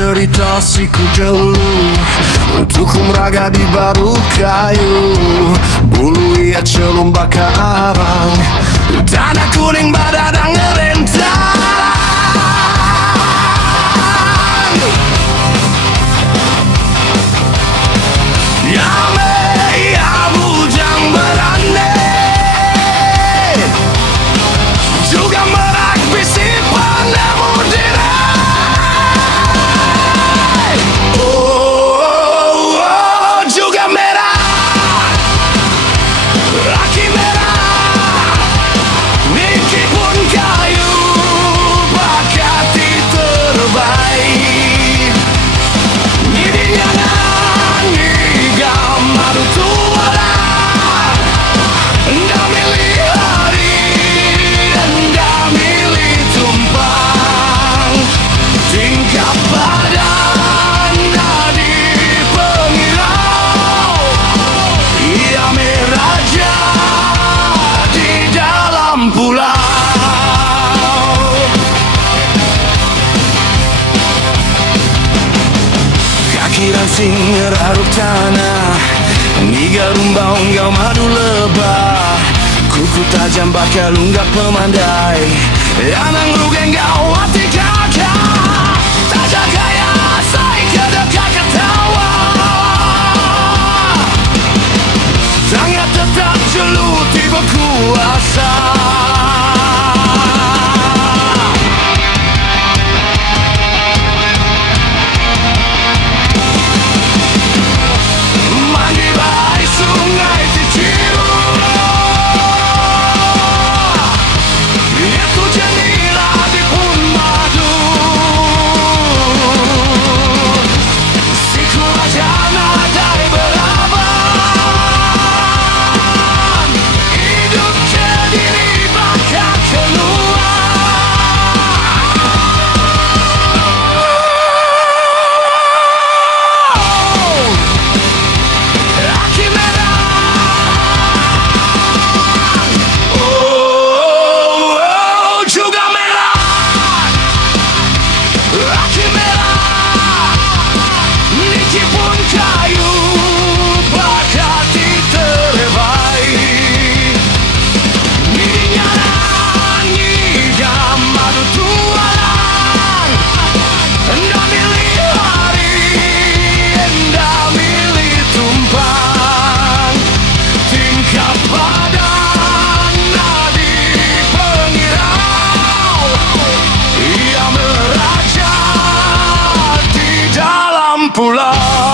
cerita siku dulu untuk umraga di baru kayu. Bulu ia celum bakaran, tanah kuning badadang ngerentang. Ya me, ya bujang berani, juga merak bisi pandemu diri. Oh, juga merah, aki merah, Niki pun kayu, bakati terbaik. Nyidinya nani gambar tuara, nda milih hari, nda milih tumpang. Tingkap badan nadi pengirau, ia meraja di dalam pulau. Kaki rangsing ngeraruk tanah, niga rumbau enggau madu lebah. Kuku tajam bakal unggah pemandai, anang rugen gau hati kakak. Tajak gaya sai kedekat ketawa, sangat tetap celut tiba kuasa. Mandi bayi sungai Ciciru, itu jendela di pun madu. Siku rajana dari beraban, hidup sendiri bakal keluar. Aki merah, oh, juga merah, aki merah, Niki pun kayu, bakati terbaik. Nyidinya nani gambar tualang, nda milih hari, nda milih tumpang. Tingkap badan nadi pengirau, ia meraja di dalam pulau.